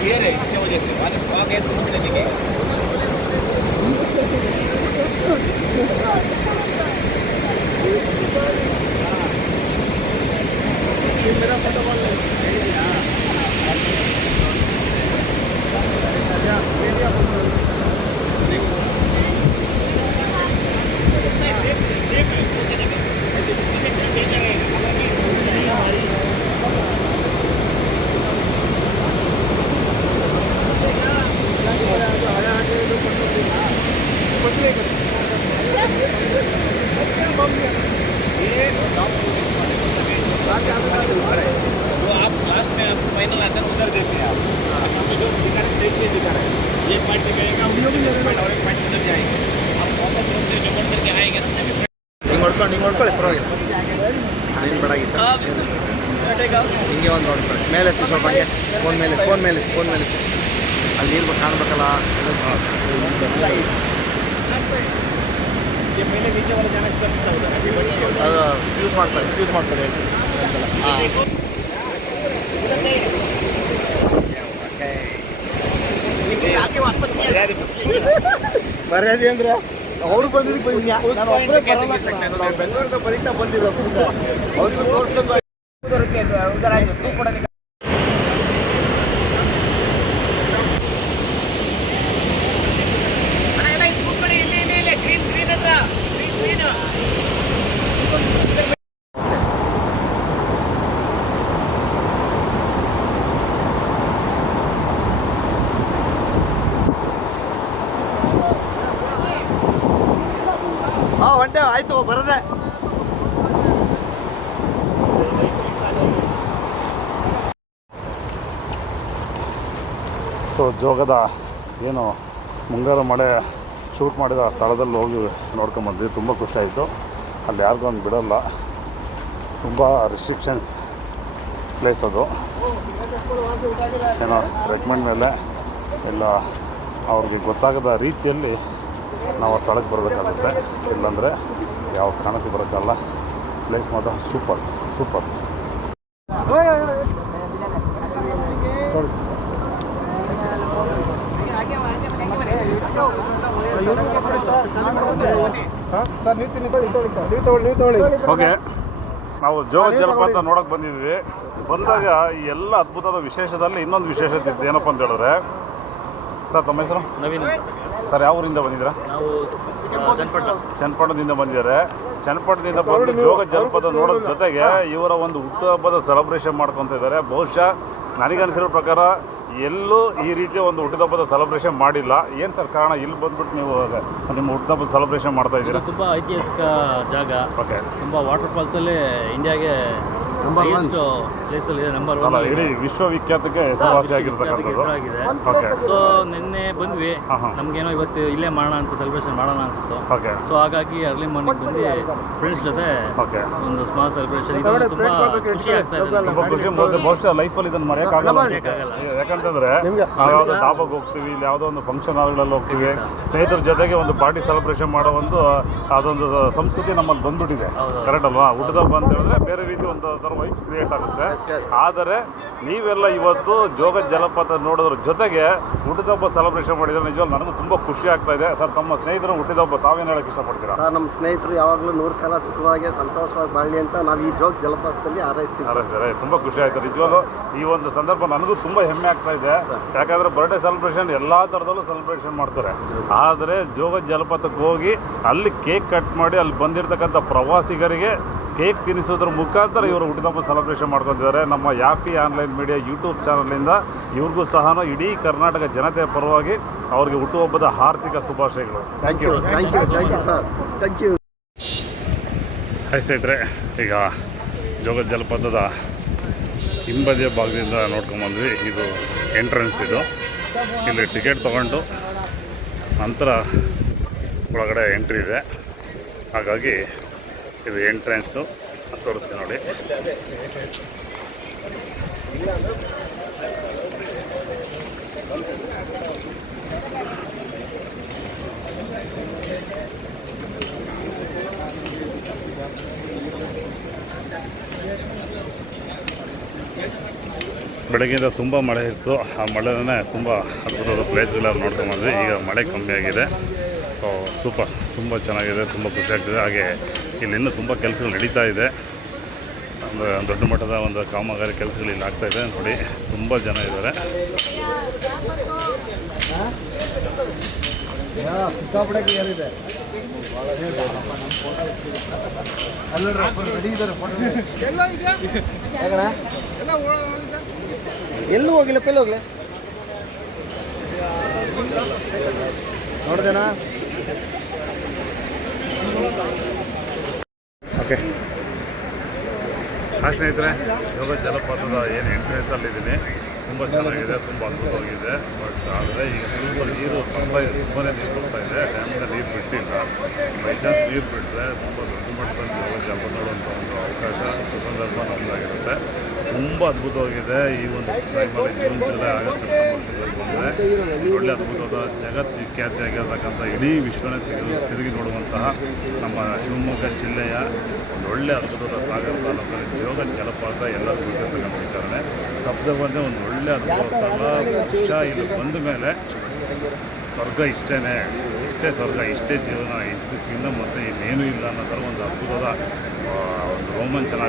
Clear है इसकी वजह से मालूम हुआ गया तो मुझे लगेगी मेरा फटाफट जो आप लास्ट में आप फाइनल आता है उधर देते हैं आप आपको जो दिखा रहे सेफ से दिखा रहे हैं एक पॉइंट गएगा उसके पॉइंट और एक पॉइंट उधर जाएंगे आप वापस रोड से जुम्मन करके आएंगे ना तभी ಹಿಂಗೆ ಹೊಡ್ಕೊಂಡು ಹಿಂಗೆ ಹೊಡ್ಕೊಳ್ಳಿ ಪರವಾಗಿಲ್ಲ ನೀನು ಬೇಡಾಗಿತ್ತು ಹಿಂಗೆ ಒಂದು ಹೊಡ್ಕೊಳ್ಳಿ ಮೇಲೆ ಎತ್ತಿ ಸ್ವಲ್ಪ ಹಂಗೆ ಫೋನ್ ಮೇಲೆ ಫೋನ್ ಮೇಲೆ ಫೋನ್ ಮೇಲೆ ಎತ್ತಿ. ಅಲ್ಲಿ ನೀರು ಕಾಣ್ಬೇಕಲ್ಲ ಅದು ಯೂಸ್ ಮಾಡ್ತಾರೆ ಯೂಸ್ ಮಾಡ್ತಾರೆ. ಮರ್ಯಾದೆ ಅಂದ್ರೆ ಅವ್ರು ಬಂದಿದ್ದಕ್ಕೆ ಬಂದಿದ್ಯಾ? ಬೆಂಗಳೂರಿಂದ ಬರೀತಾ ಬಂದಿರೋ ಅವ್ರಿಗೆ ಒಂಟೆ ಆಯ್ತು, ಬರದೆ. ಸೊ, ಜೋಗದ ಏನು ಮುಂಗಾರು ಮಳೆ ಶೂಟ್ ಮಾಡಿದ ಆ ಸ್ಥಳದಲ್ಲಿ ಹೋಗಿ ನೋಡ್ಕೊಂಬಂದ್ವಿ ತುಂಬ ಖುಷಿ ಆಯಿತು. ಅಲ್ಲಿ ಯಾರಿಗೂ ಒಂದು ಬಿಡೋಲ್ಲ. ತುಂಬ ರಿಸ್ಟ್ರಿಕ್ಷನ್ಸ್ ಪ್ಲೇಸ್ ಅದು. ಏನೋ ರೆಕಮೆಂಡ್ ಮೇಲೆ ಎಲ್ಲ ಅವ್ರಿಗೆ ಗೊತ್ತಾಗದ ರೀತಿಯಲ್ಲಿ ನಾವು ಆ ಸ್ಥಳಕ್ಕೆ ಬರಬೇಕಾಗುತ್ತೆ. ಇಲ್ಲಾಂದರೆ ಯಾವ ಕಾರಣಕ್ಕೂ ಬರೋಕ್ಕಲ್ಲ ಪ್ಲೇಸ್ ಮಾತ್ರ ಸೂಪರ್ ಸೂಪರ್ ಓಕೆ ನಾವು ಜೋಗ ಜಲಪಾತ. ನೋಡೋಕೆ ಬಂದಿದ್ವಿ. ಬಂದಾಗ ಈ ಎಲ್ಲ ಅದ್ಭುತದ ವಿಶೇಷದಲ್ಲಿ ಇನ್ನೊಂದು ವಿಶೇಷತೆ ಇತ್ತು. ಏನಪ್ಪ ಅಂತ ಹೇಳಿದ್ರೆ ಸರ್ ತಮ್ಮ ಹೆಸರು? ನವೀನ್ ಸರ್ ಯಾವ ಊರಿಂದ ಬಂದಿದ್ದೀರಾ? ನಾವು ಚನ್ನಪಟ್ಟ ಚನ್ನಪಟ್ಟಣದಿಂದ ಬಂದಿದ್ದಾರೆ. ಚನ್ನಪಟ್ಟಣದಿಂದ ಬಂದು ಜೋಗ ಜಲಪದ ನೋಡೋದ್ರ ಜೊತೆಗೆ ಇವರ ಒಂದು ಹುಟ್ಟುಹಬ್ಬದ ಸೆಲೆಬ್ರೇಷನ್ ಮಾಡ್ಕೊತ ಇದ್ದಾರೆ. ಬಹುಶಃ ನನಗನ್ಸಿರೋ ಪ್ರಕಾರ ಎಲ್ಲೂ ಈ ರೀತಿಯ ಒಂದು ಹುಟ್ಟುಹಬ್ಬದ ಸೆಲೆಬ್ರೇಷನ್ ಮಾಡಿಲ್ಲ. ಏನು ಸರ್ ಕಾರಣ? ಇಲ್ಲಿ ಬಂದ್ಬಿಟ್ಟು ನೀವು ನಿಮ್ಮ ಹುಟ್ಟುಹಬ್ಬದ ಸೆಲೆಬ್ರೇಷನ್ ಮಾಡ್ತಾ ಇದ್ದೀರಾ? ತುಂಬ ಐತಿಹಾಸಿಕ ಜಾಗ. ಓಕೆ ತುಂಬ ವಾಟರ್ ಫಾಲ್ಸಲ್ಲಿ ಇಂಡಿಯಾಗೆ ಹೈಯೆಸ್ಟ್ ಪ್ಲೇಸಲ್ಲಿ ಇದೆ ನಂಬರ್ ಅಲ್ಲ ಒನ್ ಇಡೀ ವಿಶ್ವವಿಖ್ಯಾತಕ್ಕೆ ಹೆಸರುವಾಸಿ ಹೆಸರಾಗಿದೆ. ಓಕೆ ಸೊ ನಿನ್ನೆ ಬಂದ್ವಿ. ನಮ್ಗೇನೋ ಇವತ್ತು ಇಲ್ಲೇ ಮಾಡೋಣ ಅಂತ ಸೆಲೆಬ್ರೇಷನ್ ಮಾಡೋಣ ಅನ್ಸುತ್ತು ಓಕೆ ಸೊ ಹಾಗಾಗಿ ಅರ್ಲಿ ಮಾರ್ನಿಂಗ್ ಬಂದು ಫ್ರೆಂಡ್ಸ್ ಜೊತೆ ಓಕೆ ಒಂದು ಸ್ಮಾಲ್ ಸೆಲೆಬ್ರೇಷನ್ ಇದು ತುಂಬಾ ಖುಷಿ ಆಗ್ತಾ ಇದೆ. ತುಂಬ ಖುಷಿ ಬಹುಶಃ ಲೈಫಲ್ಲಿ ಇದನ್ನು ಮರೆಯೋಕ್ಕಾಗಲ್ಲ ಮರೆಯೋಕ್ಕಾಗಲ್ಲ. ಯಾಕಂತಂದ್ರೆ ನಾವು ಯಾವುದೋ ಡಾಬಾಗೆ ಹೋಗ್ತೀವಿ ಇಲ್ಲಿ ಯಾವುದೋ ಒಂದು ಫಂಕ್ಷನ್ ಹಾಲ್ಗಳಲ್ಲಿ ಹೋಗ್ತೀವಿ. ಸ್ನೇಹಿತರ ಜೊತೆಗೆ ಒಂದು ಪಾರ್ಟಿ ಸೆಲೆಬ್ರೇಷನ್ ಮಾಡೋ ಒಂದು ಅದೊಂದು ಸಂಸ್ಕೃತಿ ನಮ್ಮಲ್ಲಿ ಬಂದ್ಬಿಟ್ಟಿದೆ. ಕರೆಕ್ಟ್ ಅಲ್ವಾ? ಹುಟ್ಟದಬ್ಬ ಅಂತ ಹೇಳಿದ್ರೆ ಬೇರೆ ರೀತಿ ಒಂದು ಥರ ವೈಬ್ಸ್ ಕ್ರಿಯೇಟ್ ಆಗುತ್ತೆ. ಆದರೆ ನೀವೆಲ್ಲ ಇವತ್ತು ಜೋಗ ಜಲಪಾತ ನೋಡೋದ್ರ ಜೊತೆಗೆ ಹುಟ್ಟಿದಬ್ಬ ಸೆಲೆಬ್ರೇಷನ್ ಮಾಡಿದ್ರೆ ನಿಜವಾಗ್ಲೂ ನನಗೂ ತುಂಬ ಖುಷಿ ಆಗ್ತಾ ಇದೆ. ಸರ್ ತಮ್ಮ ಸ್ನೇಹಿತರು ಹುಟ್ಟಿದಬ್ಬ ತಾವೇನು ಹೇಳಕ್ಕೆ ಇಷ್ಟಪಡ್ತೀರಾ? ಸರ್ ನಮ್ಮ ಸ್ನೇಹಿತರು ಯಾವಾಗಲೂ ನೂರು ಕಾಲ ಸುಖವಾಗಿ ಸಂತೋಷವಾಗಿ ಬಾಳಲಿ ಅಂತ ನಾವು ಈ ಜೋಗ ಜಲಪಾತದಲ್ಲಿ ಹಾರೈಸ್ತೀವಿ ಅರೆ ಸರ್ ತುಂಬ ಖುಷಿ ಆಯ್ತು. ನಿಜವಾಗ್ಲೂ ಈ ಒಂದು ಸಂದರ್ಭ ನನಗೂ ತುಂಬ ಹೆಮ್ಮೆ ಆಗ್ತಾ ಇದೆ. ಯಾಕಂದರೆ ಬರ್ಡೇ ಸೆಲೆಬ್ರೇಷನ್ ಎಲ್ಲ ಥರದಲ್ಲೂ ಸೆಲೆಬ್ರೇಷನ್ ಮಾಡ್ತಾರೆ. ಆದರೆ ಜೋಗ ಜಲಪಾತಕ್ಕೆ ಹೋಗಿ ಅಲ್ಲಿ ಕೇಕ್ ಕಟ್ ಮಾಡಿ ಅಲ್ಲಿ ಬಂದಿರತಕ್ಕಂಥ ಪ್ರವಾಸಿಗರಿಗೆ ಕೇಕ್ ತಿನ್ನಿಸೋದ್ರ ಮುಖಾಂತರ ಇವರು ಹುಟ್ಟಿದಬ್ಬ ಸೆಲೆಬ್ರೇಷನ್ ಮಾಡ್ಕೊತಿದ್ದಾರೆ ನಮ್ಮ ಯಾಪಿ ಆನ್ಲೈನ್ ಮೀಡಿಯಾ ಯೂಟ್ಯೂಬ್ ಚಾನಲಿಂದ ಇವ್ರಿಗೂ ಸಹ ಇಡೀ ಕರ್ನಾಟಕ ಜನತೆಯ ಪರವಾಗಿ ಅವ್ರಿಗೆ ಹುಟ್ಟುಹಬ್ಬದ ಆರ್ಥಿಕ ಶುಭಾಶಯಗಳು. Thank you thank you thank you sir thank you hi ಸ್ನೇಹಿತರೆ. ಈಗ ಜೋಗ ಜಲಪಾತದ ಹಿಂಬದಿಯ ಭಾಗದಿಂದ ನೋಡ್ಕೊಂಬಂದ್ವಿ ಇದು ಎಂಟ್ರೆನ್ಸ್ ಇದು. ಇಲ್ಲಿ ಟಿಕೆಟ್ ತೊಗೊಂಡು ನಂತರ ಒಳಗಡೆ ಎಂಟ್ರಿ ಇದೆ. ಹಾಗಾಗಿ ಇದು ಎಂಟ್ರೆನ್ಸು ತೋರಿಸ್ತೀನಿ ನೋಡಿ. ಬೆಳಗ್ಗೆಯಿಂದ ತುಂಬ ಮಳೆ ಇತ್ತು. ಆ ಮಳೆನೇ ತುಂಬ ಅದ್ಭುತವಾದ ಪ್ಲೇಸ್ಗಳನ್ನ ನೋಡ್ಕೊಂಡ್ಬಂದ್ವಿ ಈಗ ಮಳೆ ಕಮ್ಮಿ ಆಗಿದೆ. ಸೊ ಸೂಪರ್ ತುಂಬ ಚೆನ್ನಾಗಿದೆ, ತುಂಬ ಖುಷಿ ಆಗ್ತಿದೆ. ಹಾಗೆ ಇಲ್ಲಿ ಇನ್ನೂ ತುಂಬ ಕೆಲಸಗಳು ನಡೀತಾ ಇದೆ. ಒಂದು ದೊಡ್ಡ ಮಟ್ಟದ ಒಂದು ಕಾಮಗಾರಿ ಕೆಲಸಗಳು ಇಲ್ಲಿ ಆಗ್ತಾ ಇದೆ ನೋಡಿ. ತುಂಬ ಜನ ಇದ್ದಾರೆ. ಎಲ್ಲೂ ಹೋಗಿಲ್ಲ ಪೆಲ್ಲ ಹೋಗ್ಲಿ? ನೋಡ್ದೇನಾ? ಓಕೆ. ಆ ಸ್ನೇಹಿತರೆ ಯೋಗ ಜಲಪಾತದ ಏನು ಎಂಟ್ರೆನ್ಸಲ್ಲಿದ್ದೀನಿ ತುಂಬ ಚೆನ್ನಾಗಿದೆ, ತುಂಬ ಅದ್ಭುತವಾಗಿದೆ. ಬಟ್ ಆದರೆ ಈಗ ಸ್ವಲ್ಪ ನೀರು, ತುಂಬ ತುಂಬಾ ನೀರು ಬರ್ತಾ ಇದೆ. ಡ್ಯಾಮಿಂದ ನೀರು ಬಿಟ್ಟಿಲ್ಲ. ಬೈ ಚಾನ್ಸ್ ನೀರು ಬಿಟ್ಟರೆ ತುಂಬ ದೊಡ್ಡ ಮಟ್ಟದಲ್ಲಿ ಯೋಗ ಜಲಪಾತ ಒಂದು ಅವಕಾಶ, ಸುಸಂದರ್ಭ ನಮ್ಮದಾಗಿರುತ್ತೆ ತುಂಬ ಅದ್ಭುತವಾಗಿದೆ ಈ ಒಂದು ಟೈಮಲ್ಲಿ ಜೂನ್, ಜುಲೈ, ಆಗಸ್ಟ್, ಸೆಪ್ಟೆಂಬರ್ ಒಳ್ಳೆ ಅದ್ಭುತವಾದ ಜಗತ್ತು ಖ್ಯಾತಿ ಆಗಿರತಕ್ಕಂಥ ಇಡೀ ವಿಶ್ವನೇ ತಿರುಗಿ ತಿರುಗಿ ನೋಡುವಂತಹ ನಮ್ಮ ಶಿವಮೊಗ್ಗ ಜಿಲ್ಲೆಯ ಒಂದು ಒಳ್ಳೆ ಅದ್ಭುತವಾದ ಸಾಗರ ತಾಲೂಕಲ್ಲಿ ಜೋಗ ಜಲಪಾತ ಎಲ್ಲ ಗೊತ್ತಿರ್ತಕ್ಕಂಥ ಕಾರಣ ತಪ್ಪದೆ ಬಂದರೆ ಒಂದು ಒಳ್ಳೆ ಅದ್ಭುತ ಸ್ಥಳ. ಬಹುಶಃ ಇಲ್ಲಿ ಬಂದ ಮೇಲೆ ಸ್ವರ್ಗ ಇಷ್ಟೇ ಇಷ್ಟೇ ಸ್ವರ್ಗ, ಇಷ್ಟೇ ಜೀವನ, ಇಷ್ಟಕ್ಕಿಂತ ಮತ್ತೆ ಇನ್ನೇನೂ ಇಲ್ಲ ಅನ್ನೋ ಥರ ಒಂದು ಅದ್ಭುತವಾದ ಒಂದು ರೋಮಾಂಚನ